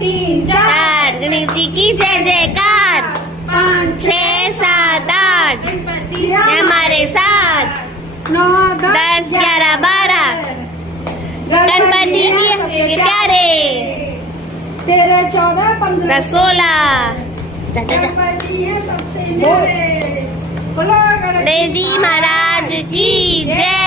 3 4 गणपति की जय जयकार। 5 6 7 8 हमारे साथ 9 10 11 12 गणपति के प्यारे 13 14 15 16 गणपति है सबसे न्यारे। बोलो गणेश जी महाराज की जय।